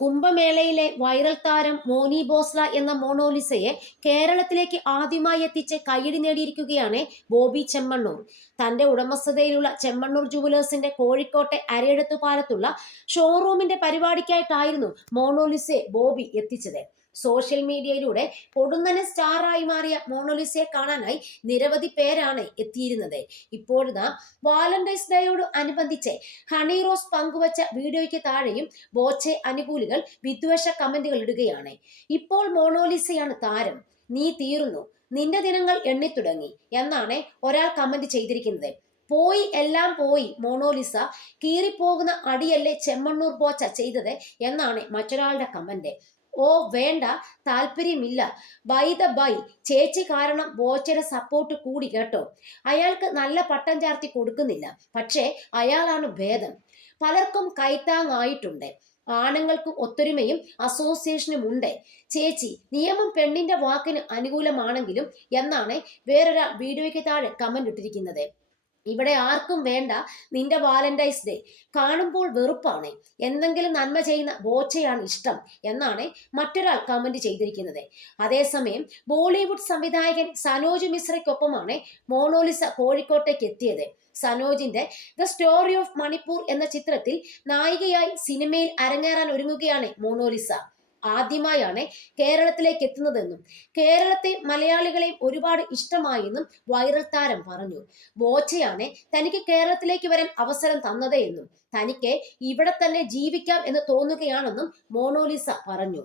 കുംഭമേളയിലെ viral താരം മോനി ബോസ്ല എന്ന മോണോലിസയെ കേരളത്തിലേക്ക് ആദ്യമായി എത്തിച്ച് കയ്യടി നേടിയിരിക്കുകയാണ് ബോബി ചെമ്മണ്ണൂർ. തന്റെ ഉടമസ്ഥതയിലുള്ള ചെമ്മണ്ണൂർ ജുവലേഴ്സിന്റെ കോഴിക്കോട്ടെ അരയെടുത്തുപാലത്തുള്ള ഷോറൂമിന്റെ പരിപാടിക്കായിട്ടായിരുന്നു മോണോലിസയെ ബോബി എത്തിച്ചത്. സോഷ്യൽ മീഡിയയിലൂടെ പൊടുന്നനെ സ്റ്റാറായി മാറിയ മോണോലിസയെ കാണാനായി നിരവധി പേരാണ് എത്തിയിരുന്നത്. ഇപ്പോഴിതാ വാലന്റൈൻസ് ഡേയോട് അനുബന്ധിച്ച് ഹണി റോസ് പങ്കുവച്ച വീഡിയോയ്ക്ക് താഴെയും ബോച്ചെ അനുകൂലികൾ വിദ്വേഷ കമന്റുകൾ ഇടുകയാണ്. ഇപ്പോൾ മോണോലിസയാണ് താരം, നീ തീർന്നു, നിന്റെ ദിനങ്ങൾ എണ്ണിത്തുടങ്ങി എന്നാണ് ഒരാൾ കമന്റ് ചെയ്തിരിക്കുന്നത്. പോയി എല്ലാം പോയി മോണോലിസ, കീറിപ്പോകുന്ന അടിയല്ലേ ചെമ്മണ്ണൂർ ബോച്ച ചെയ്തത് എന്നാണ് മറ്റൊരാളുടെ കമന്റ്. ഓ വേണ്ട, താല്പര്യമില്ല, ബൈ ദ ബൈ, ചേച്ചി കാരണം ബോച്ചയുടെ സപ്പോർട്ട് കൂടി കേട്ടോ. അയാൾക്ക് നല്ല പട്ടം ചാർത്തി കൊടുക്കുന്നില്ല, പക്ഷേ അയാളാണ് ഭേദം. പലർക്കും കൈത്താങ്ങായിട്ടുണ്ട്. ആണുങ്ങൾക്ക് ഒത്തൊരുമയും അസോസിയേഷനും ഉണ്ട്. ചേച്ചി, നിയമം പെണ്ണിന്റെ വാക്കിന് അനുകൂലമാണെങ്കിലും എന്നാണ് വേറൊരാൾ വീഡിയോയ്ക്ക് താഴെ കമന്റ് ഇട്ടിരിക്കുന്നത്. ഇവിടെ ആർക്കും വേണ്ട നിന്റെ വാലന്റൈൻസ് ഡേ, കാണുമ്പോൾ വെറുപ്പാണ്, എന്തെങ്കിലും നന്മ ചെയ്യുന്ന ബോച്ചയാണ് ഇഷ്ടം എന്നാണ് മറ്റൊരാൾ കമന്റ് ചെയ്തിരിക്കുന്നത്. അതേസമയം ബോളിവുഡ് സംവിധായകൻ സനോജ് മിശ്രയ്ക്കൊപ്പമാണ് മോണോലിസ കോഴിക്കോട്ടേക്ക് എത്തിയത്. സനോജിന്റെ ദ സ്റ്റോറി ഓഫ് മണിപ്പൂർ എന്ന ചിത്രത്തിൽ നായികയായി സിനിമയിൽ അരങ്ങേറാൻ ഒരുങ്ങുകയാണ് മോണോലിസ. ആദ്യമായാണ് കേരളത്തിലേക്ക് എത്തുന്നതെന്നും കേരളത്തെ മലയാളികളെയും ഒരുപാട് ഇഷ്ടമായെന്നും വൈറൽ താരം പറഞ്ഞു. ബോച്ചയാണ് തനിക്ക് കേരളത്തിലേക്ക് വരാൻ അവസരം തന്നത് എന്നും തനിക്ക് ഇവിടെ തന്നെ ജീവിക്കാം എന്ന് തോന്നുകയാണെന്നും മോണോലിസ പറഞ്ഞു.